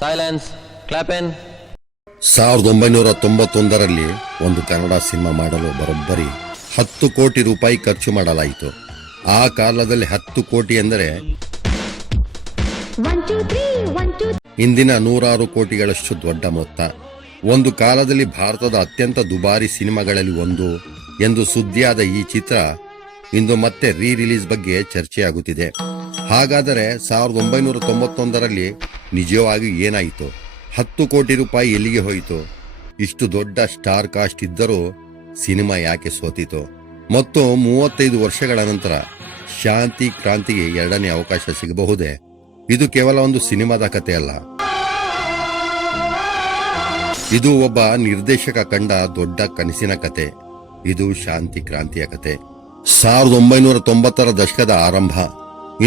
Silence, clap ಇನ್. 1991ರಲ್ಲಿ ಒಂದು Kannada cinema ಮಾಡಲು ಬರೋಬ್ಬರಿ 10 ಕೋಟಿ ರೂಪಾಯಿ ಖರ್ಚು ಮಾಡಲಾಯಿತು. ಆ ಕಾಲದಲ್ಲಿ 10 ಕೋಟಿ ಎಂದರೆ ಇಂದಿನ 100 ಕೋಟಿಗಳಷ್ಟು ದೊಡ್ಡ ಮೊತ್ತ. ಒಂದು ಕಾಲದಲ್ಲಿ ಭಾರತದ ಅತ್ಯಂತ ದುಬಾರಿ ಸಿನಿಮಾಗಳಲ್ಲಿ ಒಂದು ಎಂದು ಸುದ್ದಿಯಾದ ಈ ಚಿತ್ರ ಇಂದು ಮತ್ತೆ ರೀ ರಿಲೀಸ್ ಬಗ್ಗೆ ಚರ್ಚೆಯಾಗುತ್ತಿದೆ. ಹಾಗಾದರೆ 1991ರಲ್ಲಿ ನಿಜವಾಗಿ ಏನಾಯಿತು? 10 ಕೋಟಿ ರೂಪಾಯಿ ಎಲ್ಲಿಗೆ ಹೋಯಿತು? ಇಷ್ಟು ದೊಡ್ಡ ಸ್ಟಾರ್ ಕಾಸ್ಟ್ ಇದ್ದರೂ ಸಿನಿಮಾ ಯಾಕೆ ಸೋತಿತು? ಮತ್ತು 35 ವರ್ಷಗಳ ನಂತರ ಶಾಂತಿ ಕ್ರಾಂತಿಗೆ ಎರಡನೇ ಅವಕಾಶ ಸಿಗಬಹುದೇ? ಇದು ಕೇವಲ ಒಂದು ಸಿನಿಮಾದ ಕಥೆ ಅಲ್ಲ, ಇದು ಒಬ್ಬ ನಿರ್ದೇಶಕ ಕಂಡ ದೊಡ್ಡ ಕನಸಿನ ಕತೆ. ಇದು ಶಾಂತಿ ಕ್ರಾಂತಿಯ ಕತೆ. 1990ರ ದಶಕದ ಆರಂಭ.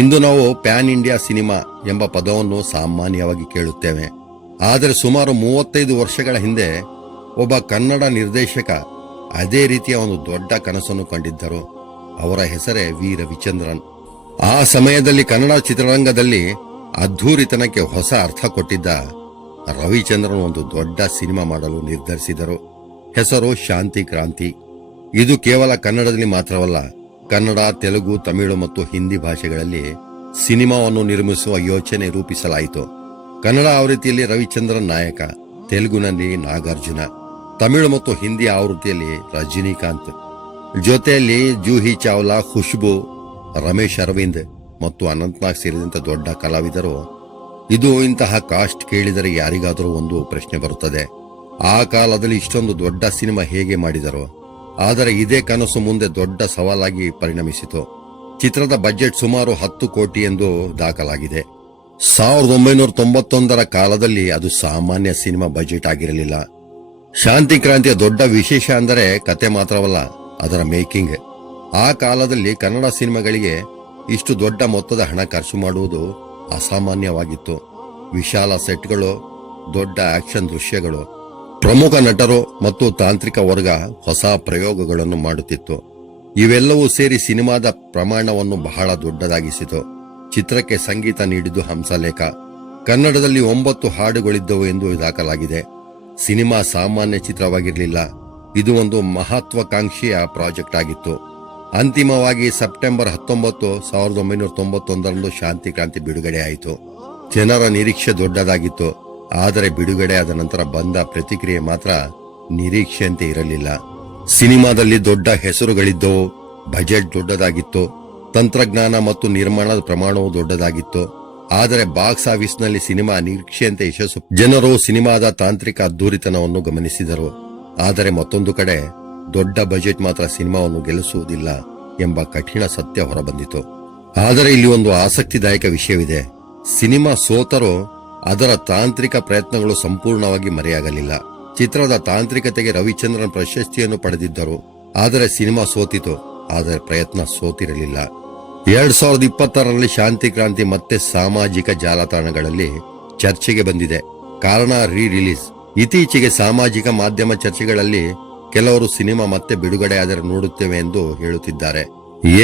ಇಂದು ನಾವು ಪ್ಯಾನ್ ಇಂಡಿಯಾ ಸಿನಿಮಾ ಎಂಬ ಪದವನ್ನು ಸಾಮಾನ್ಯವಾಗಿ ಕೇಳುತ್ತೇವೆ. ಆದರೆ ಸುಮಾರು 35 ವರ್ಷಗಳ ಹಿಂದೆ ಒಬ್ಬ ಕನ್ನಡ ನಿರ್ದೇಶಕ ಅದೇ ರೀತಿಯ ಒಂದು ದೊಡ್ಡ ಕನಸನ್ನು ಕಂಡಿದ್ದರು. ಅವರ ಹೆಸರೇ ವಿ ರವಿಚಂದ್ರನ್. ಆ ಸಮಯದಲ್ಲಿ ಕನ್ನಡ ಚಿತ್ರರಂಗದಲ್ಲಿ ಅದ್ಧೂರಿತನಕ್ಕೆ ಹೊಸ ಅರ್ಥ ಕೊಟ್ಟಿದ್ದ ರವಿಚಂದ್ರನ್ ಒಂದು ದೊಡ್ಡ ಸಿನಿಮಾ ಮಾಡಲು ನಿರ್ಧರಿಸಿದರು. ಹೆಸರು ಶಾಂತಿ ಕ್ರಾಂತಿ. ಇದು ಕೇವಲ ಕನ್ನಡದಲ್ಲಿ ಮಾತ್ರವಲ್ಲ, ಕನ್ನಡ, ತೆಲುಗು, ತಮಿಳು ಮತ್ತು ಹಿಂದಿ ಭಾಷೆಗಳಲ್ಲಿ ಸಿನಿಮಾವನ್ನು ನಿರ್ಮಿಸುವ ಯೋಚನೆ ರೂಪಿಸಲಾಯಿತು. ಕನ್ನಡ ಆವೃತ್ತಿಯಲ್ಲಿ ರವಿಚಂದ್ರನ್ ನಾಯಕ, ತೆಲುಗುನಲ್ಲಿ ನಾಗಾರ್ಜುನ, ತಮಿಳು ಮತ್ತು ಹಿಂದಿ ಆವೃತ್ತಿಯಲ್ಲಿ ರಜನಿಕಾಂತ್, ಜೊತೆಯಲ್ಲಿ ಜೂಹಿ ಚಾವ್ಲಾ, ಖುಷ್ಬು, ರಮೇಶ್ ಅರವಿಂದ್ ಮತ್ತು ಅನಂತ್ನಾಗ್ ಸೇರಿದಂತೆ ದೊಡ್ಡ ಕಲಾವಿದರು. ಇದು ಇಂತಹ ಕಾಸ್ಟ್ ಕೇಳಿದರೆ ಯಾರಿಗಾದರೂ ಒಂದು ಪ್ರಶ್ನೆ ಬರುತ್ತದೆ, ಆ ಕಾಲದಲ್ಲಿ ಇಷ್ಟೊಂದು ದೊಡ್ಡ ಸಿನಿಮಾ ಹೇಗೆ ಮಾಡಿದರು? ಆದರೆ ಇದೇ ಕನಸು ಮುಂದೆ ದೊಡ್ಡ ಸವಾಲಾಗಿ ಪರಿಣಮಿಸಿತು. ಚಿತ್ರದ ಬಜೆಟ್ ಸುಮಾರು 10 ಕೋಟಿ ಎಂದು ದಾಖಲಾಗಿದೆ. 1991ರ ಕಾಲದಲ್ಲಿ ಅದು ಸಾಮಾನ್ಯ ಸಿನಿಮಾ ಬಜೆಟ್ ಆಗಿರಲಿಲ್ಲ. ಶಾಂತಿ ಕ್ರಾಂತಿಯ ದೊಡ್ಡ ವಿಶೇಷ ಅಂದರೆ ಕತೆ ಮಾತ್ರವಲ್ಲ, ಅದರ ಮೇಕಿಂಗ್. ಆ ಕಾಲದಲ್ಲಿ ಕನ್ನಡ ಸಿನಿಮಾಗಳಿಗೆ ಇಷ್ಟು ದೊಡ್ಡ ಮೊತ್ತದ ಹಣ ಖರ್ಚು ಮಾಡುವುದು ಅಸಾಮಾನ್ಯವಾಗಿತ್ತು. ವಿಶಾಲ ಸೆಟ್ಗಳು, ದೊಡ್ಡ ಆಕ್ಷನ್ ದೃಶ್ಯಗಳು, ಪ್ರಮುಖ ನಟರು ಮತ್ತು ತಾಂತ್ರಿಕ ವರ್ಗ ಹೊಸ ಪ್ರಯೋಗಗಳನ್ನು ಮಾಡುತ್ತಿತ್ತು. ಇವೆಲ್ಲವೂ ಸೇರಿ ಸಿನಿಮಾದ ಪ್ರಮಾಣವನ್ನು ಬಹಳ ದೊಡ್ಡದಾಗಿಸಿತು. ಚಿತ್ರಕ್ಕೆ ಸಂಗೀತ ನೀಡಿದ್ದು ಹಂಸಲೇಖ. ಕನ್ನಡದಲ್ಲಿ 9 ಹಾಡುಗಳಿದ್ದವು ಎಂದು ದಾಖಲಾಗಿದೆ. ಸಿನಿಮಾ ಸಾಮಾನ್ಯ ಚಿತ್ರವಾಗಿರಲಿಲ್ಲ, ಇದು ಒಂದು ಮಹತ್ವಾಕಾಂಕ್ಷೆಯ ಪ್ರಾಜೆಕ್ಟ್ ಆಗಿತ್ತು. ಅಂತಿಮವಾಗಿ ಸೆಪ್ಟೆಂಬರ್ 19, 1991ರಂದು ಶಾಂತಿ ಕ್ರಾಂತಿ ಬಿಡುಗಡೆಯಾಯಿತು. ಜನರ ನಿರೀಕ್ಷೆ ದೊಡ್ಡದಾಗಿತ್ತು, ಆದರೆ ಬಿಡುಗಡೆಯಾದ ನಂತರ ಬಂದ ಪ್ರತಿಕ್ರಿಯೆ ಮಾತ್ರ ನಿರೀಕ್ಷೆಯಂತೆ ಇರಲಿಲ್ಲ. ಸಿನಿಮಾದಲ್ಲಿ ದೊಡ್ಡ ಹೆಸರುಗಳಿದ್ದವು, ಬಜೆಟ್ ದೊಡ್ಡದಾಗಿತ್ತು, ತಂತ್ರಜ್ಞಾನ ಮತ್ತು ನಿರ್ಮಾಣದ ಪ್ರಮಾಣವು ದೊಡ್ಡದಾಗಿತ್ತು. ಆದರೆ ಬಾಕ್ಸ್ ಆಫೀಸ್ನಲ್ಲಿ ಸಿನಿಮಾ ನಿರೀಕ್ಷೆಯಂತೆ ಯಶಸ್ಸು. ಜನರು ಸಿನಿಮಾದ ತಾಂತ್ರಿಕ ಅದ್ಧೂರಿತನವನ್ನು ಗಮನಿಸಿದರು. ಆದರೆ ಮತ್ತೊಂದು ಕಡೆ ದೊಡ್ಡ ಬಜೆಟ್ ಮಾತ್ರ ಸಿನಿಮಾವನ್ನು ಗೆಲ್ಲಿಸುವುದಿಲ್ಲ ಎಂಬ ಕಠಿಣ ಸತ್ಯ ಹೊರಬಂದಿತು. ಆದರೆ ಇಲ್ಲಿ ಒಂದು ಆಸಕ್ತಿದಾಯಕ ವಿಷಯವಿದೆ. ಸಿನಿಮಾ ಸೋತರೂ ಅದರ ತಾಂತ್ರಿಕ ಪ್ರಯತ್ನಗಳು ಸಂಪೂರ್ಣವಾಗಿ ಮರೆಯಾಗಲಿಲ್ಲ. ಚಿತ್ರದ ತಾಂತ್ರಿಕತೆಗೆ ರವಿಚಂದ್ರನ್ ಪ್ರಶಸ್ತಿಯನ್ನು ಪಡೆದಿದ್ದರು. ಆದರೆ ಸಿನಿಮಾ ಸೋತಿತು, ಆದರೆ ಪ್ರಯತ್ನ ಸೋತಿರಲಿಲ್ಲ. 2020ರಲ್ಲಿ ಶಾಂತಿ ಕ್ರಾಂತಿ ಮತ್ತೆ ಸಾಮಾಜಿಕ ಜಾಲತಾಣಗಳಲ್ಲಿ ಚರ್ಚೆಗೆ ಬಂದಿದೆ. ಕಾರಣ ರೀ ರಿಲೀಸ್. ಇತ್ತೀಚೆಗೆ ಸಾಮಾಜಿಕ ಮಾಧ್ಯಮ ಚರ್ಚೆಗಳಲ್ಲಿ ಕೆಲವರು ಸಿನಿಮಾ ಮತ್ತೆ ಬಿಡುಗಡೆಯಾದರೆ ನೋಡುತ್ತೇವೆ ಎಂದು ಹೇಳುತ್ತಿದ್ದಾರೆ.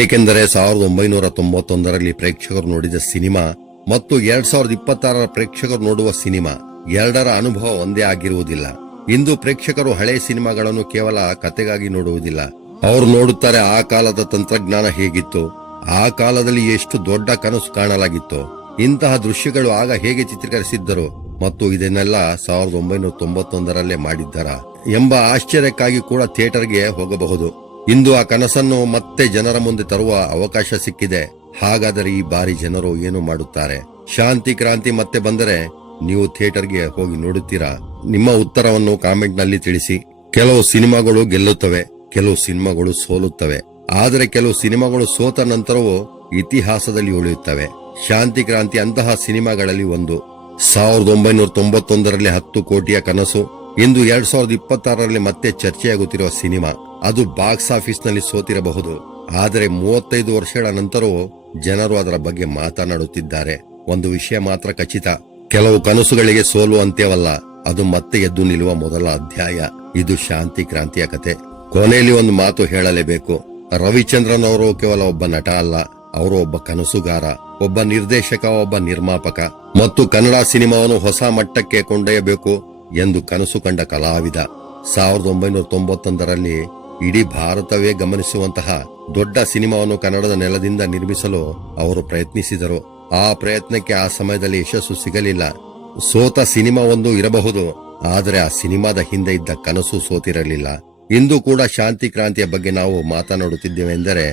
ಏಕೆಂದರೆ 1991ರಲ್ಲಿ ಪ್ರೇಕ್ಷಕರು ನೋಡಿದ ಸಿನಿಮಾ ಮತ್ತು 2026ರ ಪ್ರೇಕ್ಷಕರು ನೋಡುವ ಸಿನಿಮಾ ಎರಡರ ಅನುಭವ ಒಂದೇ ಆಗಿರುವುದಿಲ್ಲ. ಇಂದು ಪ್ರೇಕ್ಷಕರು ಹಳೆ ಸಿನಿಮಾಗಳನ್ನು ಕೇವಲ ಕತೆಗಾಗಿ ನೋಡುವುದಿಲ್ಲ, ಅವರು ನೋಡುತ್ತಾರೆ ಆ ಕಾಲದ ತಂತ್ರಜ್ಞಾನ ಹೇಗಿತ್ತು, ಆ ಕಾಲದಲ್ಲಿ ಎಷ್ಟು ದೊಡ್ಡ ಕನಸು ಕಾಣಲಾಗಿತ್ತು, ಇಂತಹ ದೃಶ್ಯಗಳು ಆಗ ಹೇಗೆ ಚಿತ್ರೀಕರಿಸಿದ್ದರು ಮತ್ತು ಇದನ್ನೆಲ್ಲ 1991ರಲ್ಲೇ ಮಾಡಿದ್ದರ ಎಂಬ ಆಶ್ಚರ್ಯಕ್ಕಾಗಿ ಕೂಡ ಥಿಯೇಟರ್ಗೆ ಹೋಗಬಹುದು. ಇಂದು ಆ ಕನಸನ್ನು ಮತ್ತೆ ಜನರ ಮುಂದೆ ತರುವ ಅವಕಾಶ ಸಿಕ್ಕಿದೆ. ಹಾಗಾದರೆ ಈ ಬಾರಿ ಜನರು ಏನು ಮಾಡುತ್ತಾರೆ? ಶಾಂತಿ ಕ್ರಾಂತಿ ಮತ್ತೆ ಬಂದರೆ ನೀವು ಥಿಯೇಟರ್ಗೆ ಹೋಗಿ ನೋಡುತ್ತೀರಾ? ನಿಮ್ಮ ಉತ್ತರವನ್ನು ಕಾಮೆಂಟ್ ನಲ್ಲಿ ತಿಳಿಸಿ. ಕೆಲವು ಸಿನಿಮಾಗಳು ಗೆಲ್ಲುತ್ತವೆ, ಕೆಲವು ಸಿನಿಮಾಗಳು ಸೋಲುತ್ತವೆ, ಆದರೆ ಕೆಲವು ಸಿನಿಮಾಗಳು ಸೋತ ನಂತರವೂ ಇತಿಹಾಸದಲ್ಲಿ ಉಳಿಯುತ್ತವೆ. ಶಾಂತಿ ಕ್ರಾಂತಿ ಅಂತಹ ಸಿನಿಮಾಗಳಲ್ಲಿ ಒಂದು. 1991ರಲ್ಲಿ 10 ಕೋಟಿಯ ಕನಸು, ಇಂದು 2026ರಲ್ಲಿ ಮತ್ತೆ ಚರ್ಚೆಯಾಗುತ್ತಿರುವ ಸಿನಿಮಾ. ಅದು ಬಾಕ್ಸ್ ಆಫೀಸ್ನಲ್ಲಿ ಸೋತಿರಬಹುದು, ಆದರೆ 35 ವರ್ಷಗಳ ನಂತರವೂ ಜನರು ಅದರ ಬಗ್ಗೆ ಮಾತನಾಡುತ್ತಿದ್ದಾರೆ. ಒಂದು ವಿಷಯ ಮಾತ್ರ ಖಚಿತ, ಕೆಲವು ಕನಸುಗಳಿಗೆ ಸೋಲು ಅಂತ್ಯವಲ್ಲ, ಅದು ಮತ್ತೆ ಎದ್ದು ನಿಲ್ಲುವ ಮೊದಲ ಅಧ್ಯಾಯ. ಇದು ಶಾಂತಿ ಕ್ರಾಂತಿಯ ಕತೆ. ಕೊನೆಯಲ್ಲಿ ಒಂದು ಮಾತು ಹೇಳಲೇಬೇಕು. ರವಿಚಂದ್ರನ್ ಅವರು ಕೇವಲ ಒಬ್ಬ ನಟ ಅಲ್ಲ, ಅವರು ಒಬ್ಬ ಕನಸುಗಾರ, ಒಬ್ಬ ನಿರ್ದೇಶಕ, ಒಬ್ಬ ನಿರ್ಮಾಪಕ ಮತ್ತು ಕನ್ನಡ ಸಿನಿಮಾವನ್ನು ಹೊಸ ಮಟ್ಟಕ್ಕೆ ಕೊಂಡೊಯ್ಯಬೇಕು ಎಂದು ಕನಸು ಕಂಡ ಕಲಾವಿದ. 1991ರಲ್ಲಿ ಇಡೀ ಭಾರತವೇ ಗಮನಿಸುವಂತಹ ದೊಡ್ಡ ಸಿನಿಮಾವನ್ನು ಕನ್ನಡದ ನೆಲದಿಂದ ನಿರ್ಮಿಸಲು ಅವರು ಪ್ರಯತ್ನಿಸಿದರು. ಆ ಪ್ರಯತ್ನಕ್ಕೆ ಆ ಸಮಯದಲ್ಲಿ ಯಶಸ್ಸು ಸಿಗಲಿಲ್ಲ. ಸೋತ ಸಿನಿಮಾ ಒಂದು ಇರಬಹುದು, ಆದರೆ ಆ ಸಿನಿಮಾದ ಹಿಂದೆ ಇದ್ದ ಕನಸು ಸೋತಿರಲಿಲ್ಲ. ಇಂದು ಕೂಡ ಶಾಂತಿ ಕ್ರಾಂತಿಯ ಬಗ್ಗೆ ನಾವು ಮಾತನಾಡುತ್ತಿದ್ದೇವೆ ಎಂದರೆ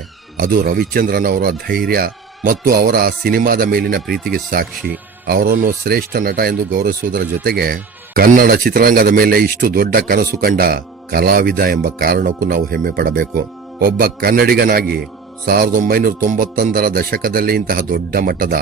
ಅದು ರವಿಚಂದ್ರನ್ ಅವರ ಧೈರ್ಯ ಮತ್ತು ಅವರ ಸಿನಿಮಾದ ಮೇಲಿನ ಪ್ರೀತಿಗೆ ಸಾಕ್ಷಿ. ಅವರನ್ನು ಶ್ರೇಷ್ಠ ನಟ ಎಂದು ಗೌರವಿಸುವುದರ ಜೊತೆಗೆ ಕನ್ನಡ ಚಿತ್ರರಂಗದ ಮೇಲೆ ಇಷ್ಟು ದೊಡ್ಡ ಕನಸು ಕಂಡ ಕಲಾವಿದ ಎಂಬ ಕಾರಣಕ್ಕೂ ನಾವು ಹೆಮ್ಮೆ ಪಡಬೇಕು. ಒಬ್ಬ ಕನ್ನಡಿಗನಾಗಿ 1991ರ ದಶಕದಲ್ಲಿ ಇಂತಹ ದೊಡ್ಡ ಮಟ್ಟದ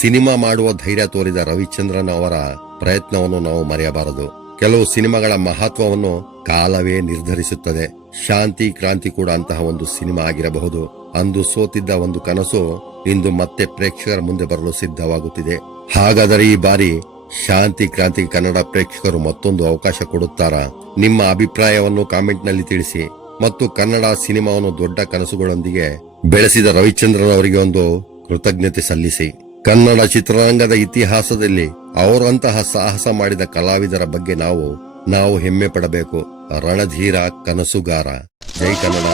ಸಿನಿಮಾ ಮಾಡುವ ಧೈರ್ಯ ತೋರಿದ ರವಿಚಂದ್ರನ್ ಅವರ ಪ್ರಯತ್ನವನ್ನು ನಾವು ಮರೆಯಬಾರದು. ಕೆಲವು ಸಿನಿಮಾಗಳ ಮಹತ್ವವನ್ನು ಕಾಲವೇ ನಿರ್ಧರಿಸುತ್ತದೆ. ಶಾಂತಿ ಕ್ರಾಂತಿ ಕೂಡ ಅಂತಹ ಒಂದು ಸಿನಿಮಾ ಆಗಿರಬಹುದು. ಅಂದು ಸೋತಿದ್ದ ಒಂದು ಕನಸು ಇಂದು ಮತ್ತೆ ಪ್ರೇಕ್ಷಕರ ಮುಂದೆ ಬರಲು ಸಿದ್ಧವಾಗುತ್ತಿದೆ. ಹಾಗಾದರೆ ಈ ಬಾರಿ ಶಾಂತಿ ಕ್ರಾಂತಿಗೆ ಕನ್ನಡ ಪ್ರೇಕ್ಷಕರು ಮತ್ತೊಂದು ಅವಕಾಶ ಕೊಡುತ್ತಾರಾ? ನಿಮ್ಮ ಅಭಿಪ್ರಾಯವನ್ನು ಕಾಮೆಂಟ್ನಲ್ಲಿ ತಿಳಿಸಿ ಮತ್ತು ಕನ್ನಡ ಸಿನಿಮಾವನ್ನು ದೊಡ್ಡ ಕನಸುಗಳೊಂದಿಗೆ ಬೆಳೆಸಿದ ರವಿಚಂದ್ರನ್ ಅವರಿಗೆ ಒಂದು ಕೃತಜ್ಞತೆ ಸಲ್ಲಿಸಿ. ಕನ್ನಡ ಚಿತ್ರರಂಗದ ಇತಿಹಾಸದಲ್ಲಿ ಅವರಂತಹ ಸಾಹಸ ಮಾಡಿದ ಕಲಾವಿದರ ಬಗ್ಗೆ ನಾವು ಹೆಮ್ಮೆ ಪಡಬೇಕು. ರಣಧೀರ, ಕನಸುಗಾರ. ಜೈ ಕನ್ನಡ.